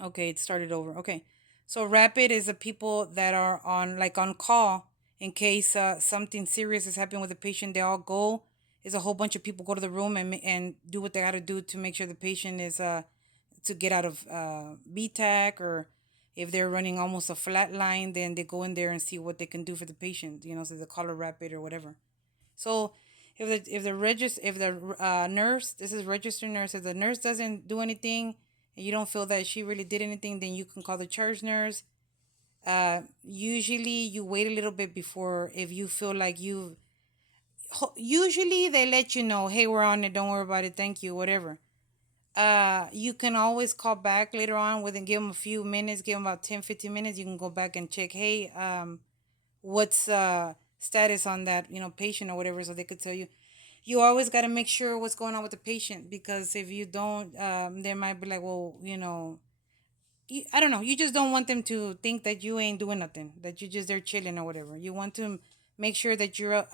Okay, it started over. Okay. So rapid is the people that are on like on call in case something serious is happening with the patient. They all go. Is a whole bunch of people go to the room and do what they got to do to make sure the patient is to get out of BTAC, or if they're running almost a flat line, then they go in there and see what they can do for the patient. So they call it rapid or whatever. So if the nurse, this is registered nurse, if the nurse doesn't do anything and you don't feel that she really did anything, then you can call the charge nurse. Usually you wait a little bit before, if you feel like usually they let you know, hey, we're on it, don't worry about it, thank you, whatever. You can always call back later on within, give them a few minutes, give them about 10-15 minutes. You can go back and check, hey, what's status on that patient or whatever, so they could tell you. You always got to make sure what's going on with the patient, because if you don't, they might be like, well, I don't know, you just don't want them to think that you ain't doing nothing, that you just there chilling or whatever. You want to make sure that you're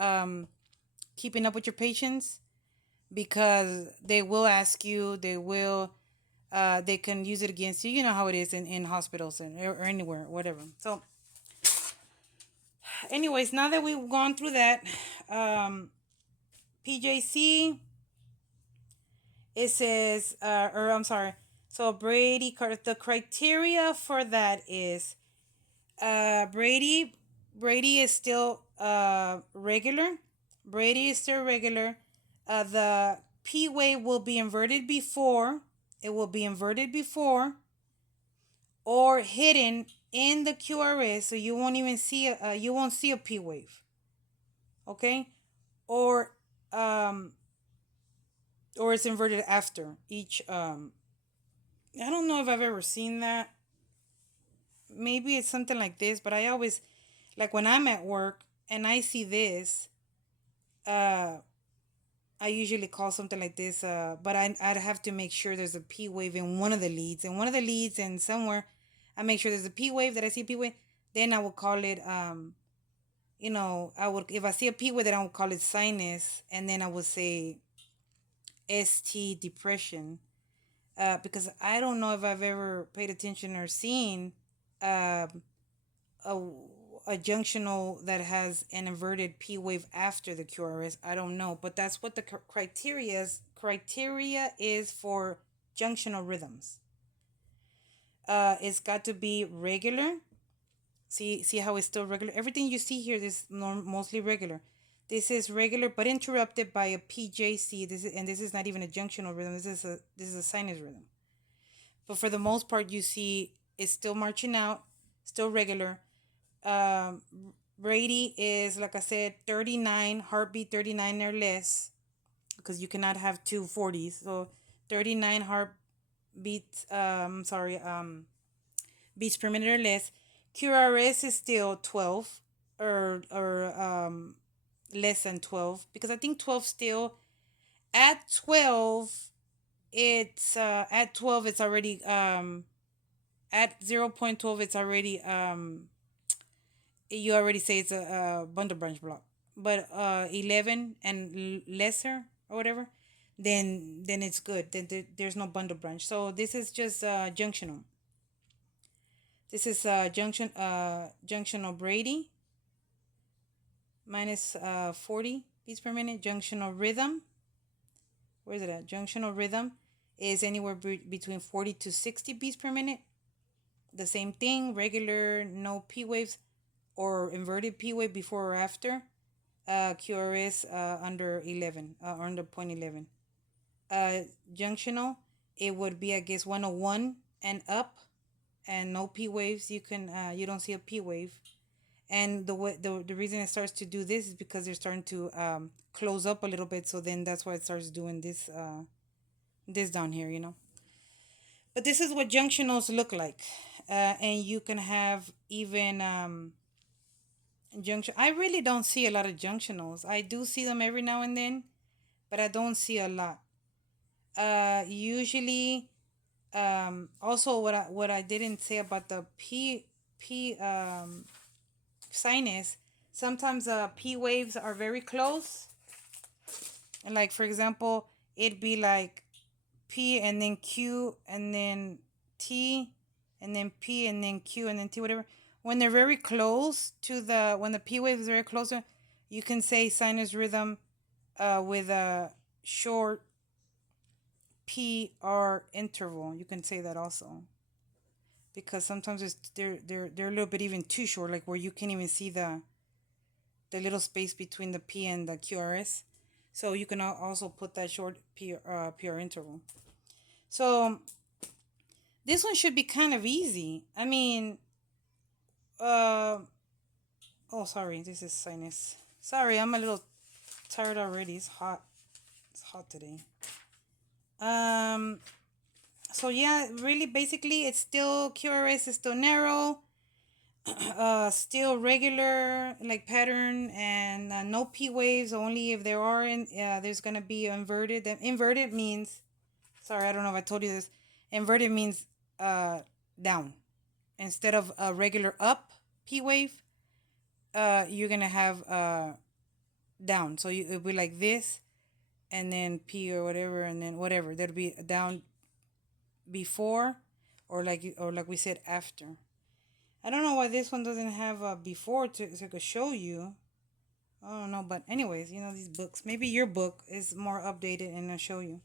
keeping up with your patients, because they will ask you, they can use it against you. You know how it is in hospitals or anywhere, whatever. So anyways, now that we've gone through that, PJC, it says, or I'm sorry. So the criteria for that is, Brady is still regular. Brady is still regular. The P wave will be inverted before. It will be inverted before or hidden in the QRS, so you won't even see you won't see a P wave. Okay, or um, or it's inverted after each. I don't know if I've ever seen that. Maybe it's something like this, but I always, like when I'm at work and I see this, uh, I usually call something like this, but I'd have to make sure there's a P wave in one of the leads. In one of the leads and somewhere, I make sure there's a P wave, that I see a P wave. Then I will call it, I would, if I see a P wave, then I would call it sinus. And then I would say ST depression. Because I don't know if I've ever paid attention or seen um, a, a junctional that has an inverted P wave after the QRS. I don't know, but that's what the criteria is for junctional rhythms. It's got to be regular. See how it's still regular. Everything you see here is mostly regular. This is regular but interrupted by a PJC. This is not even a junctional rhythm. This is a sinus rhythm. But for the most part, you see it's still marching out, still regular. Um, Brady is, like I said, 39 heartbeat, 39 or less, because you cannot have two 40s. So 39 heartbeats. Sorry. Beats per minute or less. QRS is still 12, or less than 12, because I think 12 still, at 12 it's already at 0.12 it's already you already say it's a bundle branch block. But 11 and lesser or whatever, then it's good. Then there's no bundle branch. So this is just junctional. This is junctional Brady minus 40 beats per minute. Junctional rhythm, where is it at? Junctional rhythm is anywhere between 40 to 60 beats per minute. The same thing, regular, no P waves or inverted P wave before or after. QRS under 11, or under point 11. Junctional, it would be, I guess, 101 and up, and no P waves. You don't see a P wave. And the reason it starts to do this is because they're starting to close up a little bit. So then that's why it starts doing this down here. But this is what junctionals look like, and you can have even junction. I really don't see a lot of junctionals. I do see them every now and then, but I don't see a lot. Usually, also what I didn't say about the P sinus. Sometimes P waves are very close, and like for example, it'd be like P and then Q and then T. and then P, and then Q, and then T, whatever. When they're very close to when the P wave is very close, you can say sinus rhythm with a short PR interval. You can say that also, because sometimes they're a little bit even too short, like where you can't even see the little space between the P and the QRS. So you can also put that short PR interval. So this one should be kind of easy. I mean, uh, oh, sorry, this is sinus. Sorry, I'm a little tired already. It's hot. It's hot today. Um, so yeah, really, basically, it's still QRS is still narrow, still regular like pattern, and no P waves. Only if there are there's gonna be inverted. The inverted means, sorry, I don't know if I told you this. Inverted means down instead of a regular up P wave. You're gonna have down. So it'll be like this, and then P or whatever, and then whatever. There'll be a down before, or like we said after. I don't know why this one doesn't have a before so I could show you. I don't know, but anyways, these books. Maybe your book is more updated and I'll show you.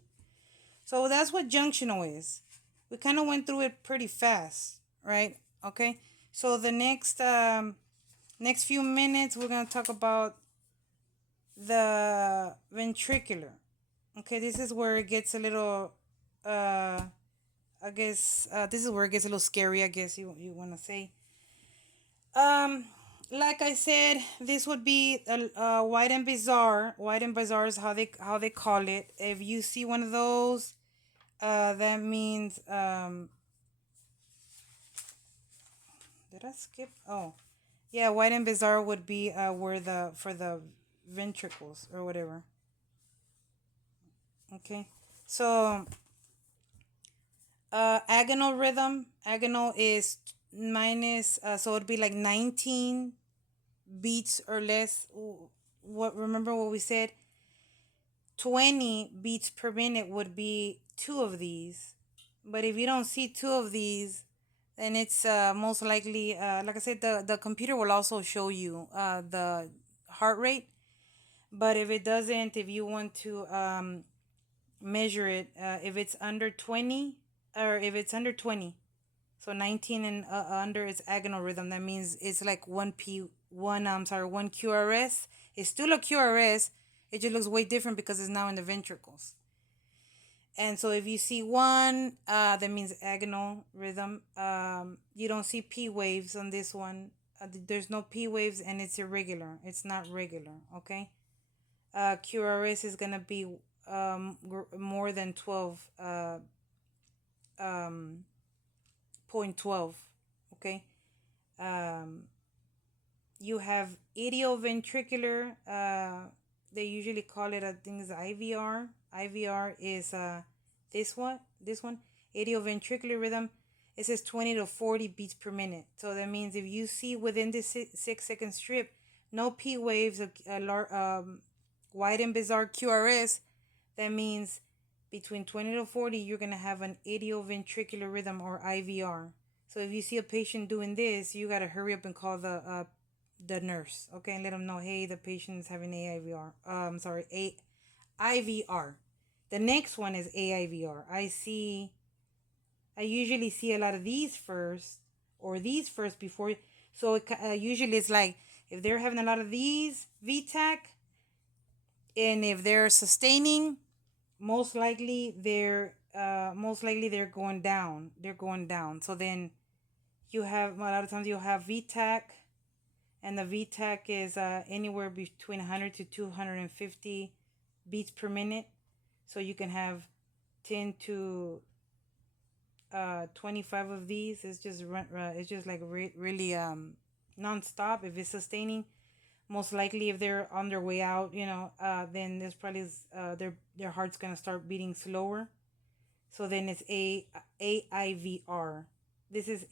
So that's what junctional is. We kind of went through it pretty fast, right? Okay. So the next few minutes we're gonna talk about the ventricular. Okay, this is where it gets a little I guess this is where it gets a little scary, I guess you want to say. Um, like I said, this would be white and bizarre. White and bizarre is how they call it. If you see one of those, that means did I skip? Oh, yeah, white and bizarre would be where the for the ventricles or whatever. Okay, so agonal rhythm. Agonal is minus, so it'd be like 19 beats or less. What remember what we said? 20 beats per minute would be two of these. But if you don't see two of these, then it's most likely, like I said, the computer will also show you the heart rate. But if it doesn't, if you want to measure it, if it's under 20, or if it's under 20, so 19 and under, it's agonal rhythm. That means it's like one QRS. It's still a QRS. It just looks way different because it's now in the ventricles. And so if you see one, that means agonal rhythm. You don't see P waves on this one. There's no P waves, and it's irregular. It's not regular. Okay. QRS is gonna be more than 12. 0.12. Okay. Um, you have idioventricular. They usually call it, I think, is IVR. IVR is this one idioventricular rhythm. It says 20 to 40 beats per minute. So that means if you see within this 6 second strip no P waves, wide and bizarre QRS, that means between 20 to 40 you're going to have an idioventricular rhythm, or IVR. So if you see a patient doing this, you got to hurry up and call the nurse, okay, and let them know, hey, the patient is having AIVR. IVR. The next one is AIVR. I usually see a lot of these first, or these first before. So usually it's like if they're having a lot of these VTAC, and if they're sustaining, most likely they're going down. They're going down. So then you have, a lot of times you'll have VTAC, and the VTAC is anywhere between 100 to 250 beats per minute. So you can have 10 to 25 of these. It's just like really non-stop. If it's sustaining, most likely if they're on their way out, then there's probably their heart's gonna start beating slower. So then it's AIVR. This is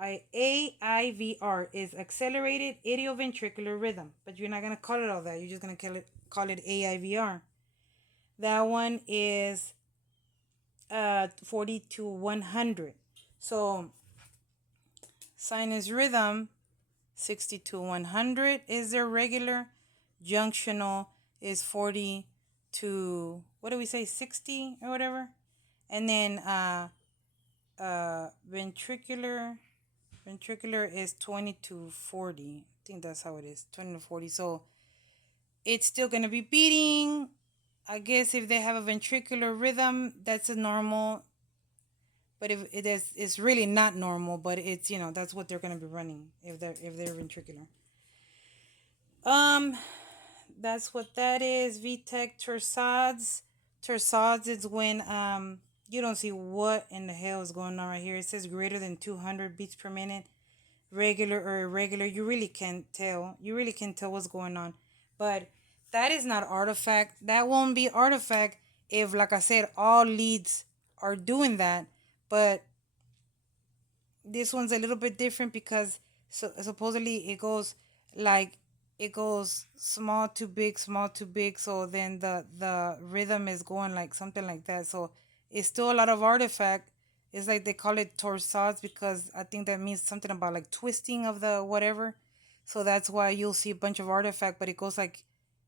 AIVR is accelerated idioventricular rhythm, but you're not gonna call it all that. You're just gonna call it AIVR. That one is 40 to 100. So Sinus rhythm, 60 to 100 is their regular. Junctional is 40 to, what do we say, 60 or whatever. And then ventricular is 20 to 40. I think that's how it is, 20 to 40. So it's still going to be beating. I guess if they have a ventricular rhythm, that's a normal. But if it is, it's really not normal. But it's, that's what they're going to be running if they're ventricular. That's what that is. VTech Torsades. Torsades is when you don't see what in the hell is going on right here. It says greater than 200 beats per minute, regular or irregular. You really can't tell. You really can't tell what's going on. But that is not artifact. That won't be artifact if, like I said, all leads are doing that. But this one's a little bit different because supposedly it goes small to big, small to big. So then the rhythm is going like something like that. So it's still a lot of artifact. It's like they call it torsades because I think that means something about like twisting of the whatever. So that's why you'll see a bunch of artifact, but it goes like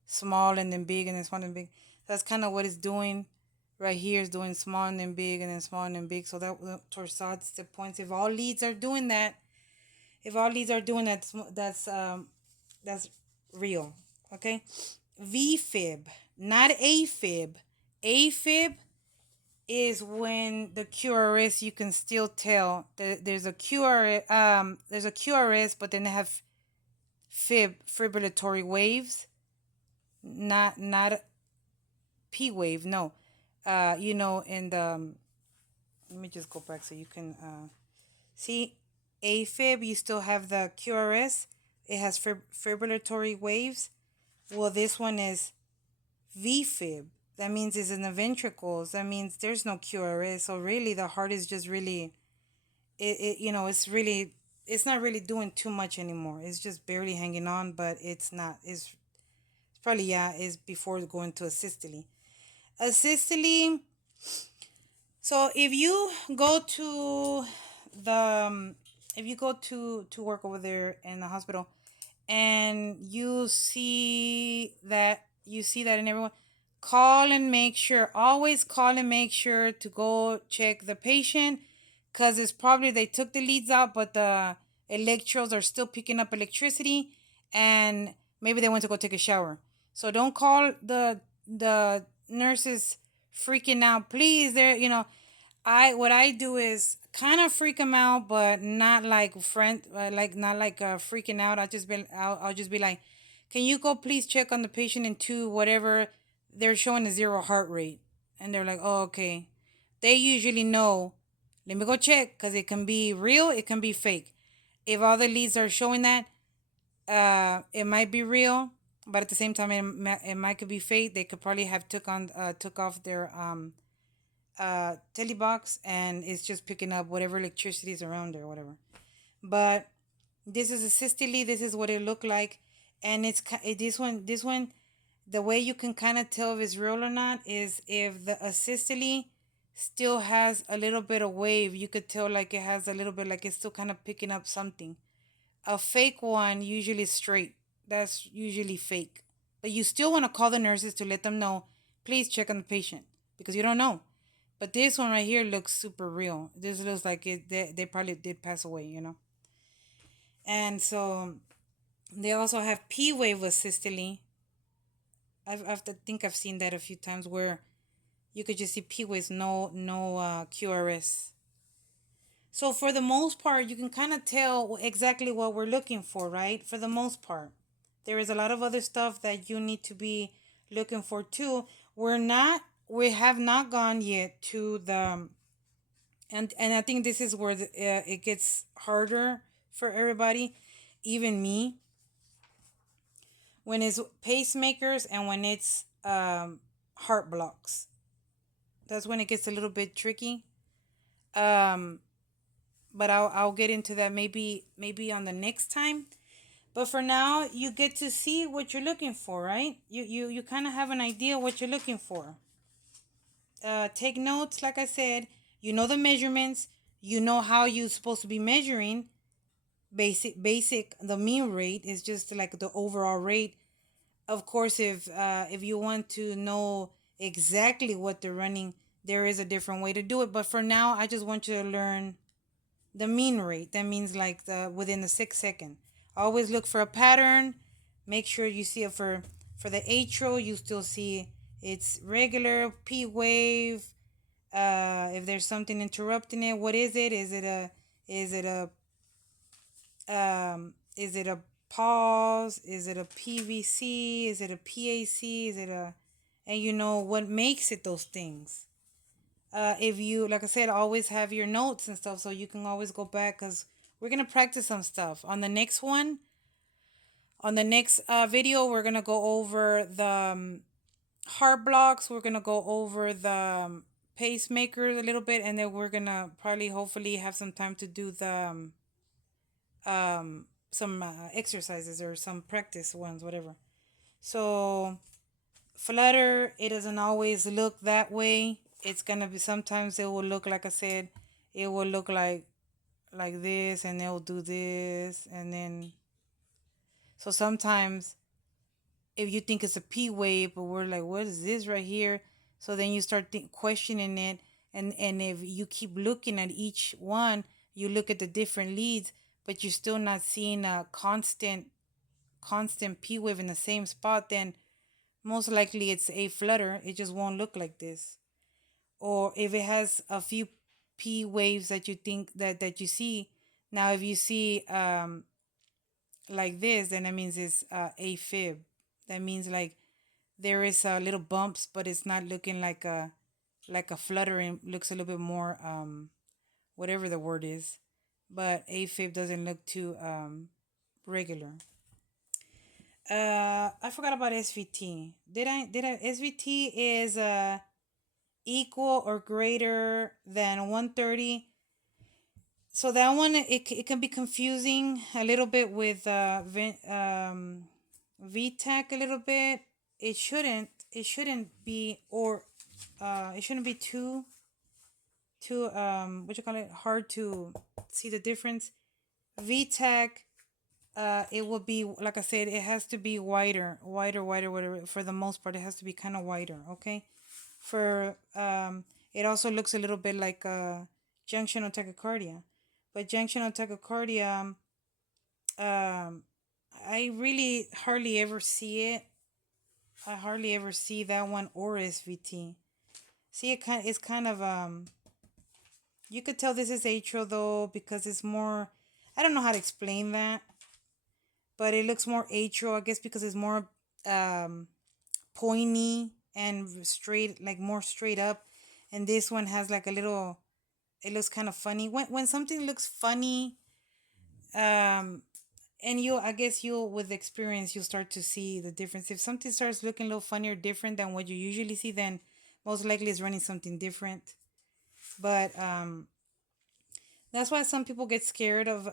small and then big and then small and big. That's kind of what it's doing right here, is doing small and then big and then small and then big. So that torsades the points. If all leads are doing that, that's real. Okay. VFib, not AFib. AFib is when the QRS, you can still tell that there's a QRS, but then they have fibrillatory waves, not P wave. No, in the let me just go back so you can see AFib. You still have the QRS. It has fibrillatory waves. Well, this one is VFib. That means it's in the ventricles. That means there's no QRS. So really, the heart is just really, it's not really doing too much anymore. It's just barely hanging on, but it's not. It's probably, it's before going to a systole. A systole. So if you go to work over there in the hospital, and you see that in everyone, always call and make sure to go check the patient, because it's probably they took the leads out, but the electrodes are still picking up electricity, and maybe they went to go take a shower. So don't call the nurses freaking out, please. What I do is kind of freak them out, but not like freaking out. I'll just be like, can you go please check on the patient into whatever they're showing a 0 heart rate, and they're like, oh, okay. They usually know. Let me go check, because it can be real, it can be fake. If all the leads are showing that, it might be real, but at the same time, it might could be fake. They could probably have took off their telebox, and it's just picking up whatever electricity is around there or whatever. But this is a systole. This is what it looked like, and this one, the way you can kind of tell if it's real or not is if the asystole still has a little bit of wave. You could tell like it has a little bit, like it's still kind of picking up something. A fake one usually straight. That's usually fake. But you still want to call the nurses to let them know, please check on the patient, because you don't know. But this one right here looks super real. This looks like they probably did pass away. And so they also have P wave asystole. I think I've seen that a few times where you could just see P waves, no QRS. So for the most part, you can kind of tell exactly what we're looking for, right? For the most part. There is a lot of other stuff that you need to be looking for too. We have not gone yet to the, and I think this is where it gets harder for everybody, even me, when it's pacemakers and when it's heart blocks. That's when it gets a little bit tricky. But I'll get into that maybe on the next time. But for now, you get to see what you're looking for, right? You kind of have an idea what you're looking for. Take notes, like I said. You know the measurements. You know how you're supposed to be measuring. basic the mean rate is just like the overall rate. Of course, if you want to know exactly what they're running, there is a different way to do it, but for now I just want you to learn the mean rate. That means like the within the 6 second. Always look for a pattern. Make sure you see it for the atro. You still see it's regular P wave. If there's something interrupting it, what is it? Is it a is it a pause? Is it a PVC? Is it a PAC? Is it a, and you know what makes it those things. If you, like I said, always have your notes and stuff so you can always go back, because we're going to practice some stuff on the next one. On the next video, we're going to go over the heart blocks. We're going to go over the pacemakers a little bit, and then we're going to probably hopefully have some time to do the some exercises or some practice ones, whatever. So flutter, it doesn't always look that way. It's gonna be, sometimes it will look, like I said, it will look like this, and they'll do this, and then so sometimes if you think it's a P wave, but we're like, what is this right here? So then you start questioning it, and if you keep looking at each one, you look at the different leads, but you're still not seeing a constant P wave in the same spot, then most likely it's a flutter. It just won't look like this. Or if it has a few P waves that you think that you see, now if you see like this, then that means it's a fib. That means like there is little bumps, but it's not looking like a fluttering. Looks a little bit more whatever the word is, but a fib doesn't look too regular. I forgot about SVT. Did I SVT is equal or greater than 130. So that one, it can be confusing a little bit with VTAC a little bit. It shouldn't be, or it shouldn't be too what you call it, hard to see the difference. VTAC, it will be, like I said, it has to be wider, whatever. For the most part, it has to be kind of wider. Okay, for it also looks a little bit like junctional tachycardia, but junctional tachycardia, I really hardly ever see it. I hardly ever see that one or SVT. See, it's kind of you could tell this is atro though, because it's more, I don't know how to explain that, but it looks more atro, I guess, because it's more um pointy and straight, like more straight up. And this one has like a little, it looks kind of funny. When something looks funny, um and you, I guess you, with experience, you'll start to see the difference. If something starts looking a little funny or different than what you usually see, then most likely it's running something different. But that's why some people get scared of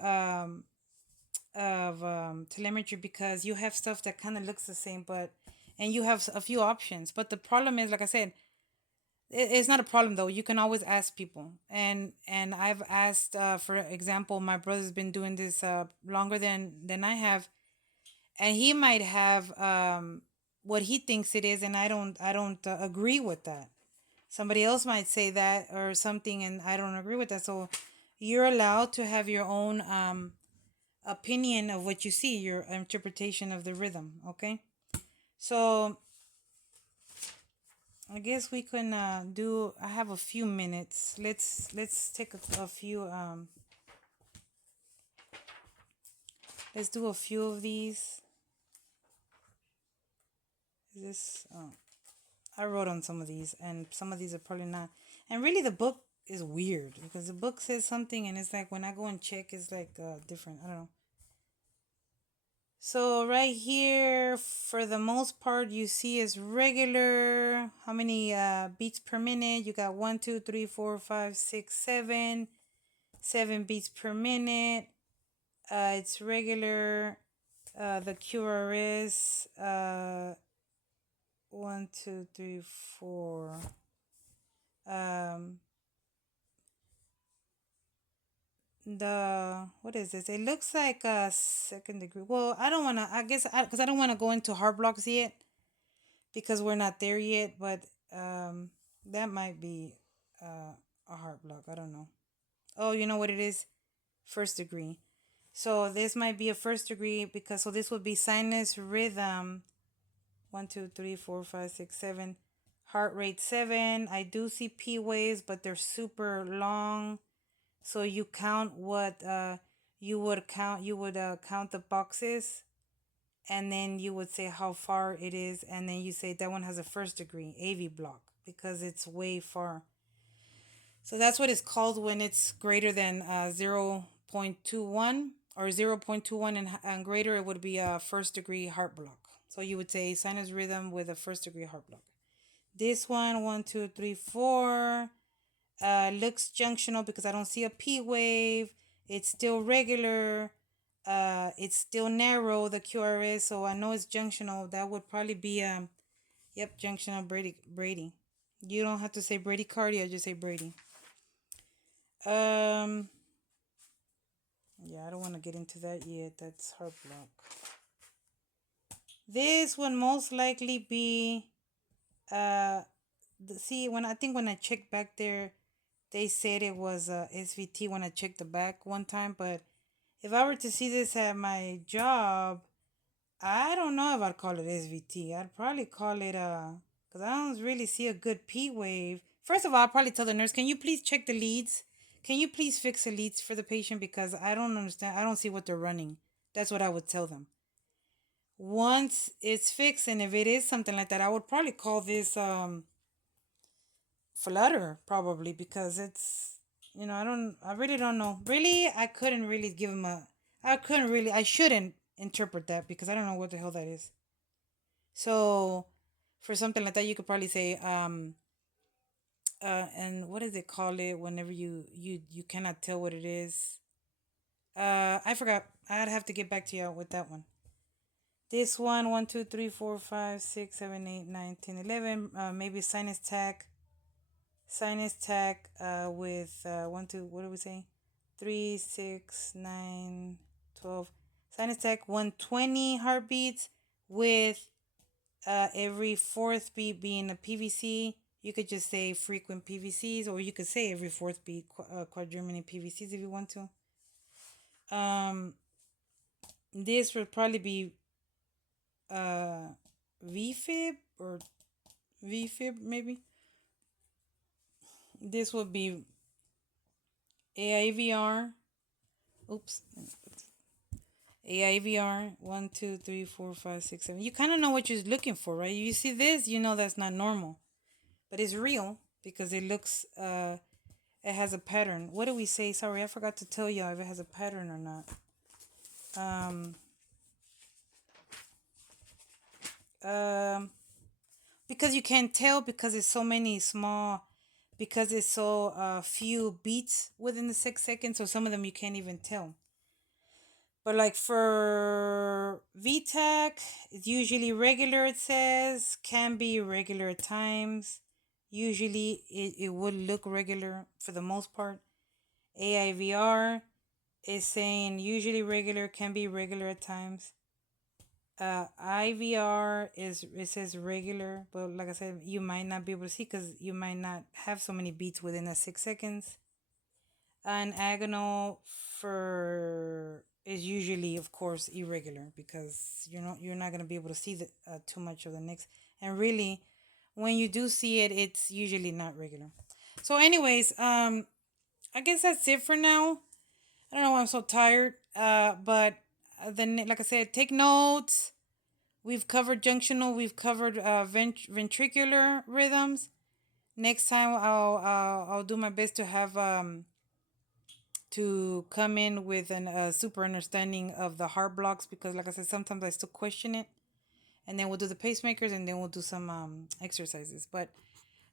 telemetry, because you have stuff that kind of looks the same, but and you have a few options. But the problem is, like I said, it's not a problem though. You can always ask people, and I've asked. For example, my brother's been doing this longer than I have, and he might have what he thinks it is, and I don't agree with that. Somebody else might say that or something, and I don't agree with that. So you're allowed to have your own opinion of what you see, your interpretation of the rhythm. Okay, so I guess we can do. I have a few minutes. Let's take a few. Let's do a few of these. Is this? Oh, I wrote on some of these, and some of these are probably not. And really, the book is weird, because the book says something, and it's like when I go and check, it's like different. I don't know. So right here, for the most part, you see is regular. How many beats per minute? You got 1, 2, 3, 4, 5, 6, 7. 7 beats per minute. It's regular. The QRS, 1, 2, 3, 4. Um, the what is this? It looks like a second degree. Well, I don't want to. I guess because I don't want to go into heart blocks yet because we're not there yet. But that might be a heart block. I don't know. Oh, you know what it is? First degree. So this might be a first degree because so this would be sinus rhythm. 1, 2, 3, 4, 5, 6, 7. Heart rate 7. I do see P waves, but they're super long. So you count what you would count. You would count the boxes, and then you would say how far it is, and then you say that one has a first degree AV block because it's way far. So that's what it's called when it's greater than 0.21 or 0.21 and greater. It would be a first degree heart block. So you would say sinus rhythm with a first degree heart block. This one, 1, 2, 3, 4, looks junctional because I don't see a P wave. It's still regular. It's still narrow, the QRS, so I know it's junctional. That would probably be yep, junctional Brady. You don't have to say bradycardia, just say Brady. Um, yeah, I don't want to get into that yet. That's heart block. This would most likely be see when I think when I checked back there, they said it was SVT when I checked the back one time, but if I were to see this at my job, I don't know if I'd call it SVT. I'd probably call it because I don't really see a good P wave. First of all, I'll probably tell the nurse, can you please check the leads? Can you please fix the leads for the patient because I don't understand. I don't see what they're running. That's what I would tell them. Once it's fixed, and if it is something like that, I would probably call this flutter probably because it's I really don't know. Really, I couldn't really give him a I couldn't really I shouldn't interpret that because I don't know what the hell that is. So for something like that you could probably say and what does it call it whenever you cannot tell what it is? I forgot. I'd have to get back to you with that one. This one, 1, 2, 3, 4, 5, 6, 7, 8, 9, 10, 11. Maybe sinus tach with 1, 2, what do we say? 3, 6, 9, 12. Sinus tach 120 heartbeats with every fourth beat being a PVC. You could just say frequent PVCs, or you could say every fourth beat quadriminute PVCs if you want to. This would probably be VFib or VFib maybe. This would be AIVR. Oops. AIVR 1, 2, 3, 4, 5, 6, 7. You kind of know what you're looking for, right? You see this, you know that's not normal, but it's real because it looks it has a pattern. What do we say? Sorry, I forgot to tell you if it has a pattern or not. Um, um, because you can't tell because it's so many small, because it's so few beats within the 6 seconds, so some of them you can't even tell. But like for VTAC, it's usually regular, it says, can be regular at times. Usually it would look regular for the most part. AIVR is saying usually regular, can be regular at times. IVR it says regular, but like I said, you might not be able to see because you might not have so many beats within the 6 seconds. An agonal for is usually, of course, irregular because you're not gonna be able to see too much of the next. And really, when you do see it, it's usually not regular. So, anyways, I guess that's it for now. I don't know why I'm so tired. But then, like I said, take notes. We've covered junctional. We've covered ventricular rhythms. Next time, I'll do my best to have to come in with a super understanding of the heart blocks because, like I said, sometimes I still question it. And then we'll do the pacemakers, and then we'll do some exercises. But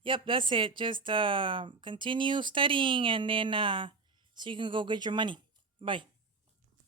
yep, that's it. Just continue studying, and then so you can go get your money. Bye.